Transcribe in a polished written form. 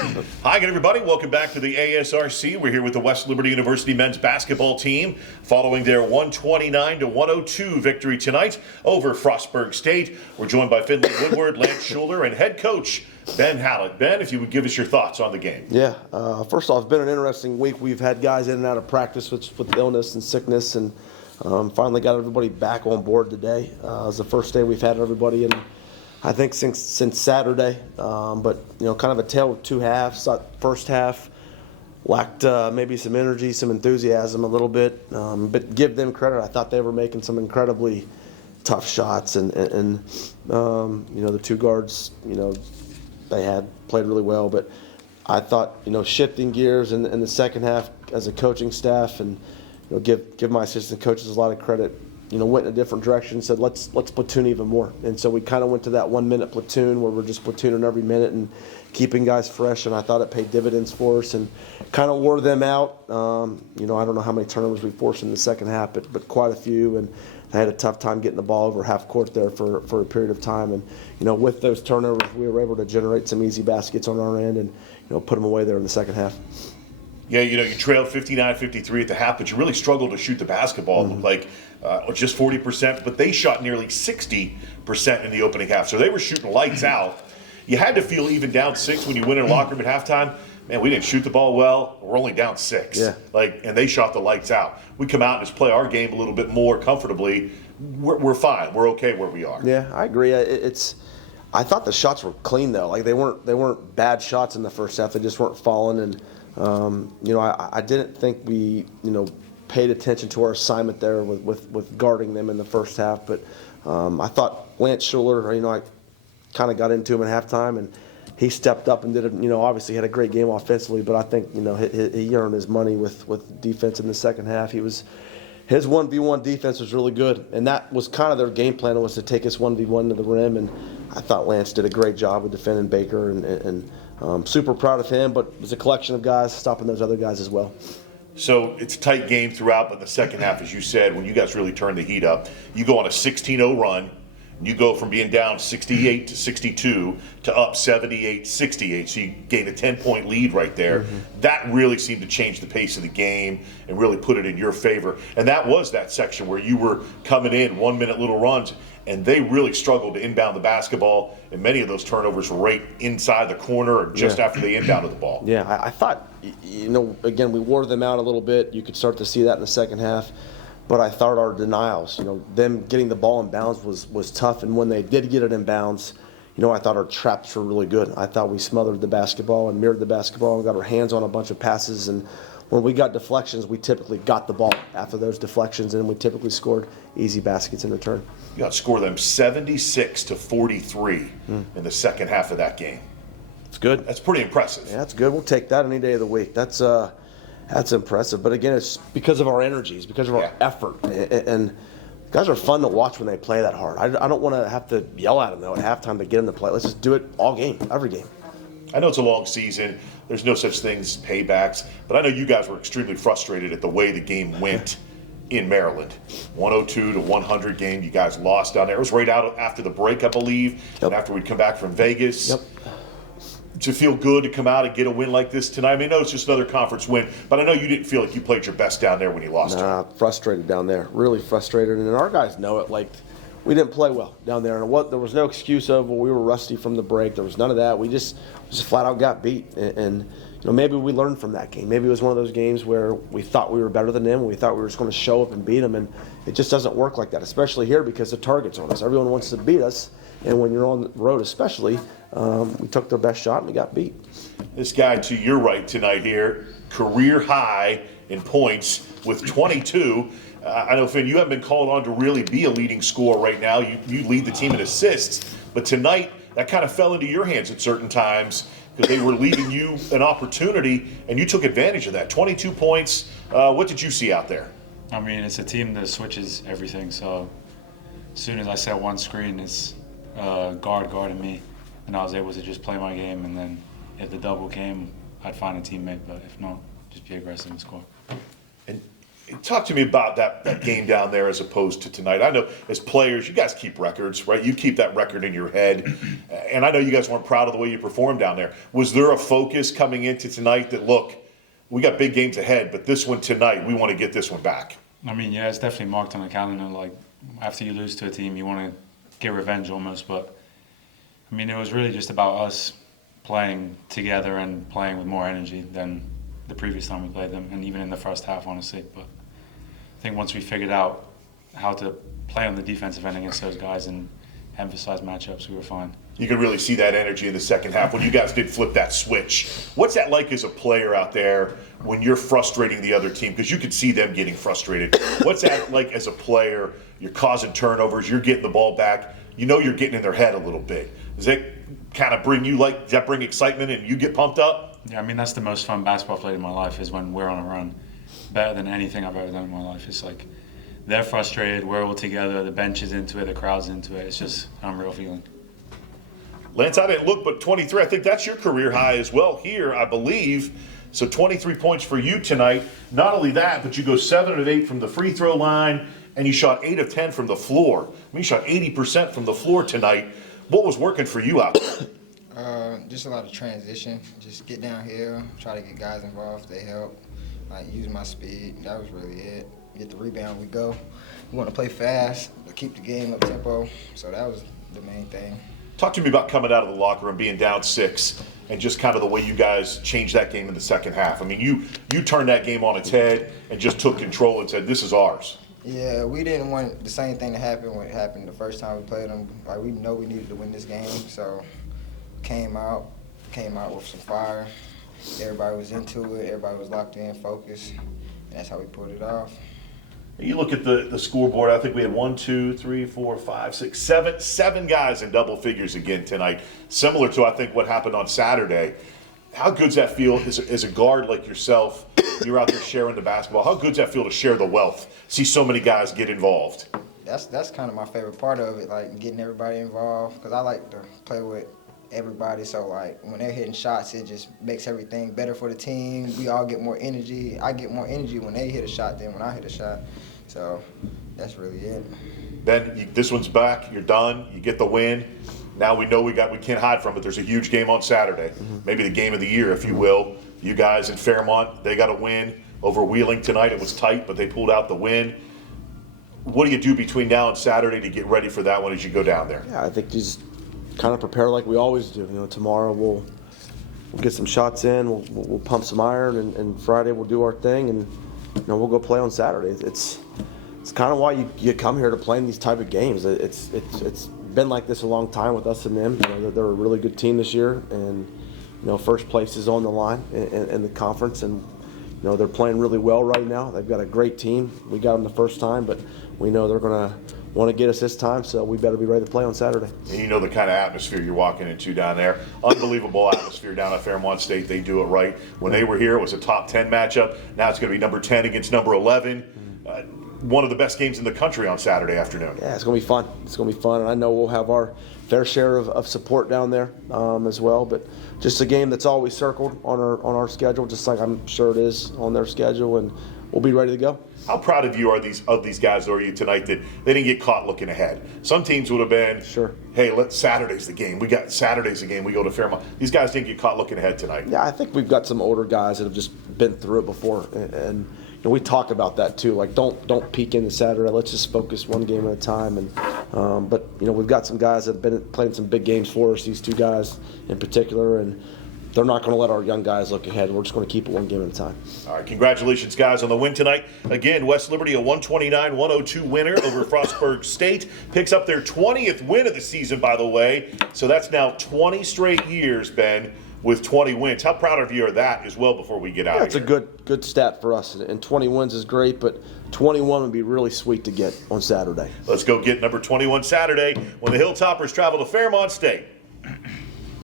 Hi again, everybody. Welcome back to the ASRC. We're here with the West Liberty University men's basketball team following their 129-102 victory tonight over Frostburg State. We're joined by Finley Woodward, Lance Schuler, and head coach Ben Hallett. Ben, if you would give us your thoughts on the game. Yeah, first off, it's been an interesting week. We've had guys in and out of practice with illness and sickness, and finally got everybody back on board today. It was the first day we've had everybody in, I think, since Saturday. But, kind of a tale of two halves. First half lacked maybe some energy, some enthusiasm a little bit. But give them credit. I thought they were making some incredibly tough shots. And the two guards, they had played really well. But I thought, shifting gears in the second half as a coaching staff and give my assistant coaches a lot of credit. Went in a different direction, said let's platoon even more. And so we kind of went to that 1 minute platoon where we're just platooning every minute and keeping guys fresh, and I thought it paid dividends for us and kind of wore them out. I don't know how many turnovers we forced in the second half, but quite a few, and I had a tough time getting the ball over half court there for a period of time. And, with those turnovers, we were able to generate some easy baskets on our end and, put them away there in the second half. Yeah, you trailed 59-53 at the half, but you really struggled to shoot the basketball. It looked like just 40%, but they shot nearly 60% in the opening half. So they were shooting lights out. You had to feel even down 6 when you went in the locker room at halftime. Man, we didn't shoot the ball well. We're only down 6. Yeah. And they shot the lights out. We come out and just play our game a little bit more comfortably. We're fine. We're okay where we are. Yeah, I agree. I thought the shots were clean though. Like they weren't bad shots in the first half. They just weren't falling. And I didn't think we paid attention to our assignment there with guarding them in the first half. But I thought Lance Schuler, I kind of got into him at halftime, and he stepped up and did it. Obviously had a great game offensively, but I think he earned his money with defense in the second half. His 1v1 defense was really good, and that was kind of their game plan, was to take us 1v1 to the rim. And I thought Lance did a great job with defending Baker, and super proud of him. But it was a collection of guys stopping those other guys as well. So it's a tight game throughout, but the second half, as you said, when you guys really turn the heat up, you go on a 16-0 run. You go from being down 68 to 62 to up 78-68. So you gain a 10-point lead right there. Mm-hmm. That really seemed to change the pace of the game and really put it in your favor. And that was that section where you were coming in 1 minute little runs, and they really struggled to inbound the basketball. And many of those turnovers were right inside the corner or just after they inbounded the ball. Yeah, I thought, again, we wore them out a little bit. You could start to see that in the second half. But I thought our denials, them getting the ball in bounds was tough. And when they did get it in bounds, I thought our traps were really good. I thought we smothered the basketball and mirrored the basketball and got our hands on a bunch of passes. And when we got deflections, we typically got the ball after those deflections, and we typically scored easy baskets in return. You got to score them 76-43 in the second half of that game. It's good. That's pretty impressive. Yeah, that's good. We'll take that any day of the week. That's impressive. But again, it's because of our energies, because of our effort. And guys are fun to watch when they play that hard. I don't want to have to yell at them, though, at halftime to get them to play. Let's just do it all game, every game. I know it's a long season. There's no such thing as paybacks. But I know you guys were extremely frustrated at the way the game went in Maryland. 102-100 game. You guys lost down there. It was right out after the break, I believe, and after we'd come back from Vegas. Yep. To feel good to come out and get a win like this tonight? I mean, I know it's just another conference win, but I know you didn't feel like you played your best down there when you lost. Frustrated down there, really frustrated, and our guys know it. Like, we didn't play well down there, and there was no excuse of, well, we were rusty from the break. There was none of that. We just flat out got beat, and maybe we learned from that game. Maybe it was one of those games where we thought we were better than them, and we thought we were just going to show up and beat them, and it just doesn't work like that, especially here because the target's on us. Everyone wants to beat us, and when you're on the road especially, we took their best shot and we got beat. This guy to your right tonight here, career high in points with 22. I know, Finn, you haven't been called on to really be a leading scorer right now. You lead the team in assists, but tonight that kind of fell into your hands at certain times because they were leaving you an opportunity, and you took advantage of that. 22 points. What did you see out there? I mean, it's a team that switches everything, so as soon as I set one screen, it's guarding me. And I was able to just play my game, and then if the double came, I'd find a teammate. But if not, just be aggressive and score. And Talk to me about that game down there as opposed to tonight. I know as players, you guys keep records, right? You keep that record in your head. And I know you guys weren't proud of the way you performed down there. Was there a focus coming into tonight that, look, we got big games ahead, but this one tonight, we want to get this one back? I mean, yeah, it's definitely marked on the calendar. Like, after you lose to a team, you want to get revenge almost. But, I mean, it was really just about us playing together and playing with more energy than the previous time we played them, and even in the first half, honestly. But I think once we figured out how to play on the defensive end against those guys and emphasize matchups, we were fine. You could really see that energy in the second half when you guys did flip that switch. What's that like as a player out there when you're frustrating the other team? Because you could see them getting frustrated. What's that like as a player? You're causing turnovers, you're getting the ball back. You know you're getting in their head a little bit. Does that kind of bring you, like, does that bring excitement and you get pumped up? Yeah, I mean, that's the most fun basketball I played in my life, is when we're on a run. Better than anything I've ever done in my life. It's like they're frustrated, we're all together, the bench is into it, the crowd's into it. It's just an unreal feeling. Lance, I didn't look, but 23, I think that's your career high as well here, I believe. So 23 points for you tonight. Not only that, but you go 7 of 8 from the free throw line, and you shot 8 of 10 from the floor. I mean, you shot 80% from the floor tonight. What was working for you out there? Just a lot of transition. Just get down here, try to get guys involved. They help. Like, use my speed. That was really it. Get the rebound, we go. We want to play fast, but keep the game up tempo. So that was the main thing. Talk to me about coming out of the locker room, being down 6, and just kind of the way you guys changed that game in the second half. I mean, you turned that game on its head and just took control and said, this is ours. Yeah, we didn't want the same thing to happen when it happened the first time we played them. Like, we know we needed to win this game, so came out with some fire. Everybody was into it. Everybody was locked in, focused, and that's how we pulled it off. You look at the scoreboard, I think we had 1, 2, 3, 4, 5, 6, 7 guys in double figures again tonight, similar to, I think, what happened on Saturday. How good's that feel as a guard like yourself? You're out there sharing the basketball. How good's that feel to share the wealth? See so many guys get involved. That's kind of my favorite part of it, like getting everybody involved, because I like to play with everybody. So, like, when they're hitting shots, it just makes everything better for the team. We all get more energy. I get more energy when they hit a shot than when I hit a shot. So that's really it. Ben, this one's back. You're done. You get the win. Now we know we can't hide from it. There's a huge game on Saturday, maybe the game of the year, if you will. You guys in Fairmont, they got a win over Wheeling tonight. It was tight, but they pulled out the win. What do you do between now and Saturday to get ready for that one as you go down there? Yeah, I think just kind of prepare like we always do. You know, tomorrow we'll get some shots in, we'll pump some iron, and Friday we'll do our thing, and we'll go play on Saturday. It's kind of why you come here to play in these type of games. It's been like this a long time with us and them. They're a really good team this year, and first place is on the line in the conference, and they're playing really well right now. They've got a great team. We got them the first time, but we know they're going to want to get us this time, so we better be ready to play on Saturday. And you know the kind of atmosphere you're walking into down there. Unbelievable atmosphere down at Fairmont State. They do it right. When they were here, it was a top 10 matchup. Now it's going to be number 10 against number 11. One of the best games in the country on Saturday afternoon. Yeah, it's going to be fun. It's going to be fun, and I know we'll have our fair share of support down there as well. But just a game that's always circled on our schedule, just like I'm sure it is on their schedule, and we'll be ready to go. How proud of you are these guys are you tonight that they didn't get caught looking ahead? Some teams would have been, sure, hey, Saturday's the game. We got Saturday's the game. We go to Fairmont. These guys didn't get caught looking ahead tonight. Yeah, I think we've got some older guys that have just been through it before, and we talk about that too. Like, don't peek into Saturday. Let's just focus one game at a time. And but we've got some guys that have been playing some big games for us. These two guys in particular, and they're not going to let our young guys look ahead. We're just going to keep it one game at a time. All right, congratulations, guys, on the win tonight. Again, West Liberty, a 129-102 winner over Frostburg State. Picks up their 20th win of the season, by the way. So that's now 20 straight years, Ben, with 20 wins. How proud of you are that as well before we get out of here? It's a good stat for us. And 20 wins is great, but 21 would be really sweet to get on Saturday. Let's go get number 21 Saturday when the Hilltoppers travel to Fairmont State.